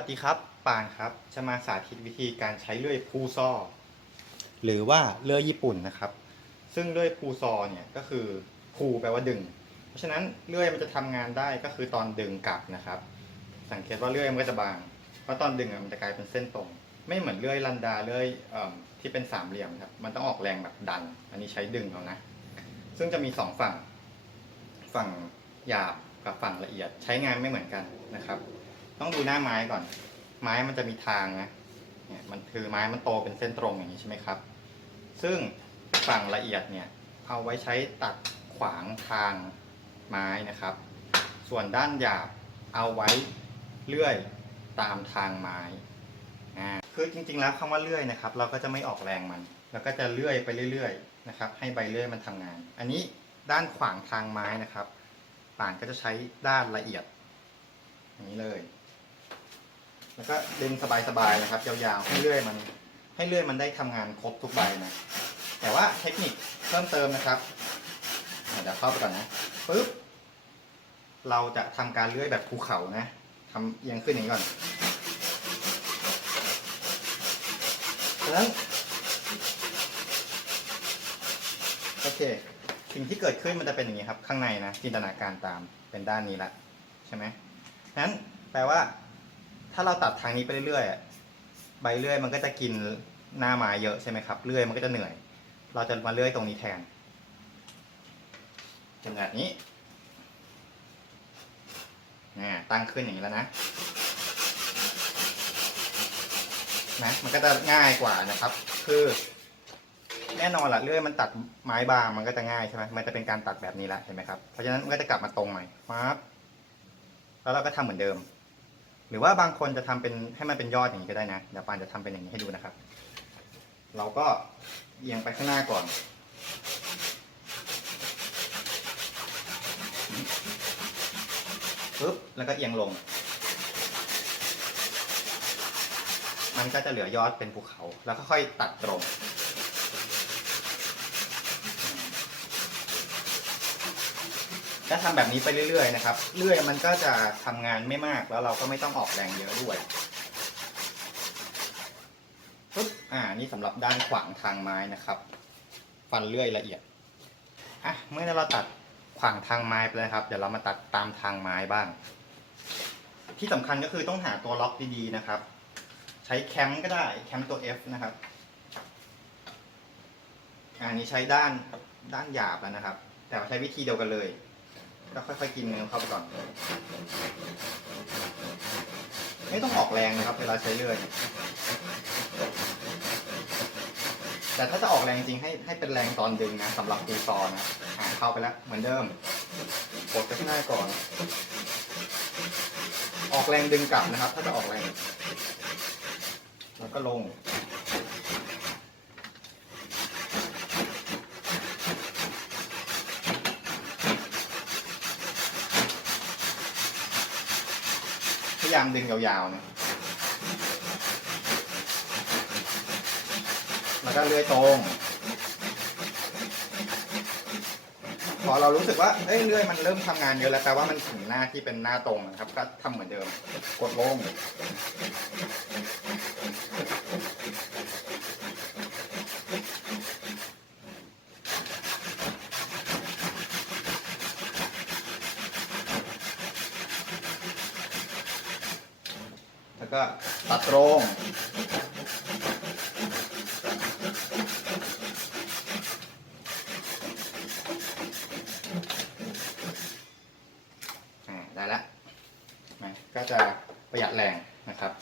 สวัสดีครับปานครับจะมาสาธิตวิธีการใช้เลื่อยพูซอหรือว่าเลื่อยญี่ปุ่นนะครับ ซึ่งเลื่อยพูซอเนี่ยก็คือพูแปลว่าดึง เพราะฉะนั้นเลื่อยมันจะทำงานได้ก็คือตอนดึงกลับนะครับ สังเกตว่าเลื่อยมันก็จะบางเพราะตอนดึงมันจะกลายเป็นเส้นตรง ไม่เหมือนเลื่อยลันดาเลื่อยอที่เป็นสามเหลี่ยมครับมันต้องออกแรงแบบดัน อันนี้ใช้ดึงเอานะ ซึ่งจะมีสองฝั่งฝั่งหยาบกับฝั่งละเอียดใช้งานไม่เหมือนกันนะครับ ต้องดูหน้าไม้ก่อน ไม้มันจะมีทางนะเนี่ยมันคือไม้มันโตเป็นเส้นตรงอย่างนี้ใช่ไหมครับ ซึ่งฝั่งละเอียดเนี่ยเอาไว้ใช้ตัดขวางทางไม้นะครับ ส่วนด้านหยาบเอาไว้เลื่อยตามทางไม้คือจริงๆแล้วคำว่าเลื่อยนะครับ เราก็จะไม่ออกแรงมันแล้วก็จะเลื่อยไปเรื่อยๆนะครับ ให้ใบเลื่อยมันทำงาน อันนี้ด้านขวางทางไม้นะครับป่านก็จะใช้ด้านละเอียดอย่างนี้เลย แล้วก็ดึงสบายๆนะครับ ยาวๆให้เลื่อยมัน ให้เลื่อยมันได้ทำงานครบทุกใบนะ แต่ว่าเทคนิคเพิ่มเติมนะครับเดี๋ยวเข้าไปก่อนนะปึ๊บเราจะทำการเลื่อยแบบภูเขานะทำเอียงขึ้นอย่างนี้ก่อนดังนั้นโอเค สิ่งที่เกิดขึ้นมันจะเป็นอย่างนี้ครับ ข้างในนะจินตนาการตามเป็นด้านนี้ละใช่ไหมนั้นแปลว่า ถ้าเราตัดทางนี้ไปเรื่อยๆใบเลื่อยมันก็จะกินหน้าไม้เยอะใช่ไหมครับเลื่อยมันก็จะเหนื่อย เราจะมาเลื่อยตรงนี้แทนขนาดนี้นะตั้งขึ้นอย่างนี้แล้วนะนะมันก็จะง่ายกว่านะครับ คือแน่นอนแหละเลื่อยมันตัดไม้บางมันก็จะง่ายใช่ไหมมันจะเป็นการตัดแบบนี้แล้วเห็นไหมครับเพราะฉะนั้นมันก็จะกลับมาตรงใหม่ปั๊บแล้วเราก็ทำเหมือนเดิม หรือว่าบางคนจะทำเป็นให้มันเป็นยอดอย่างนี้ก็ได้นะเดี๋ยวปานจะทำเป็นอย่างนี้ให้ดูนะครับ เราก็เอียงไปข้างหน้าก่อน ปึ๊บ แล้วก็เอียงลง มันก็จะเหลือยอดเป็นภูเขา แล้วก็ค่อยตัดตรง ถ้าทำแบบนี้ไปเรื่อยๆนะครับเลื่อยมันก็จะทำงานไม่มากแล้วเราก็ไม่ต้องออกแรงเยอะด้วยปึ๊บอ่า นี่สำหรับด้านขวางทางไม้นะครับ ฟันเลื่อยละเอียด อะ เมื่อเราตัดขวางทางไม้ไปแล้วครับ เดี๋ยวเรามาตัดตามทางไม้บ้าง ที่สำคัญก็คือต้องหาตัวล็อกดีๆนะครับ ใช้แคมก็ได้ แคมตัว F นะครับอ่านี้ใช้ด้านด้านหยาบแล้วนะครับ แต่ใช้วิธีเดียวกันเลย ก็ค่อยๆกินเนื้อเข้าไปก่อน ไม่ต้องออกแรงนะครับ เวลาใช้เลื่อย แต่ถ้าจะออกแรงจริงให้ให้เป็นแรงตอนดึงนะสำหรับปูซอนะอ่าเข้าไปแล้วเหมือนเดิมกดไปข้างหน้าก่อน ออกแรงดึงกลับนะครับ ถ้าจะออกแรง แล้วก็ลง ยายามดึงยาวๆเนี่ยแล้วก็เลื่อยตรง พอเรารู้สึกว่าเอ้ยเลื่อยมันเริ่มทำงานเยอะแล้วแปลว่ามันถึงหน้าที่เป็นหน้าตรงนะครับ ก็ทำเหมือนเดิม กดลง แล้วก็ตัดตรงได้แล้วก็จะประหยัดแรงนะครับ